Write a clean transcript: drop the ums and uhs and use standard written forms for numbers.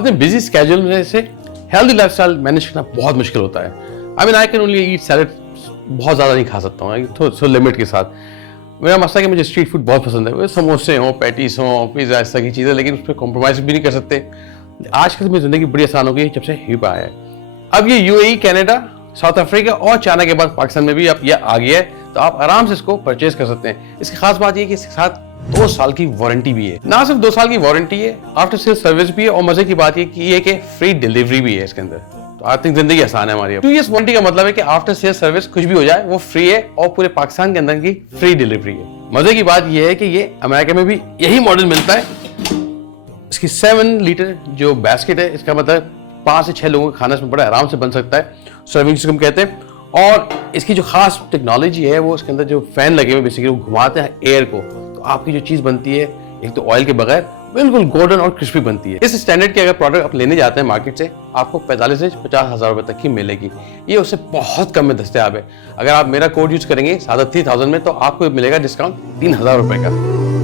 अपने busy schedule में से हेल्दी लाइफस्टाइल मैनेज करना बहुत मुश्किल होता है। I can only eat salad, बहुत ज़्यादा नहीं खा सकता हूँ, थोड़ा लिमिट के साथ। मेरा मसला है कि मुझे स्ट्रीट फूड बहुत पसंद है, समोसे हों, पैटीज हों, पिज़्ज़ा, इस तरह की चीज़ें, लेकिन उस पर कॉम्प्रोमाइज़ भी नहीं कर सकते। आजकल मेरी ज़िंदगी बड़ी आसान हो गई जब से हिप आया है। अब ये यूएई, कनाडा, साउथ अफ्रीका और चाइना के बाद पाकिस्तान में भी अब ये आ गया है, तो आप आराम से इसको परचेज कर सकते हैं। इसकी खास बात ये कि इसके साथ 2 साल की वारंटी भी है। ना सिर्फ 2 साल की वारंटी है, आफ्टर सेल सर्विस भी है, और मजे की बात ये कि फ्री डिलीवरी भी है इसके अंदर। तो आई थिंक जिंदगी आसान है हमारी। 2 इयर्स वारंटी का मतलब है कि आफ्टर सेल सर्विस कुछ भी हो जाए वो फ्री है, और पूरे पाकिस्तान के अंदर की फ्री डिलीवरी है। मजे की बात यह है कि ये अमेरिका में भी यही मॉडल मिलता है। इसकी 7 लीटर जो बास्केट है, इसका मतलब 5 से 6 लोगों का खाना इसमें बड़ा आराम से बन सकता है, सर्विंग सिस्टम कहते हैं। और इसकी जो खास टेक्नोलॉजी है वो इसके अंदर जो फैन लगे हुए बेसिकली वो घुमाते हैं एयर को, तो आपकी जो चीज़ बनती है एक तो ऑयल के बगैर बिल्कुल गोल्डन और क्रिस्पी बनती है। इस स्टैंडर्ड की अगर प्रोडक्ट आप लेने जाते हैं मार्केट से, आपको 45 से 50 हज़ार रुपए तक की मिलेगी। ये उससे बहुत कम में दस्तयाब है। अगर आप मेरा कोड यूज करेंगे 3000 में, तो आपको मिलेगा डिस्काउंट 3000 रुपए का।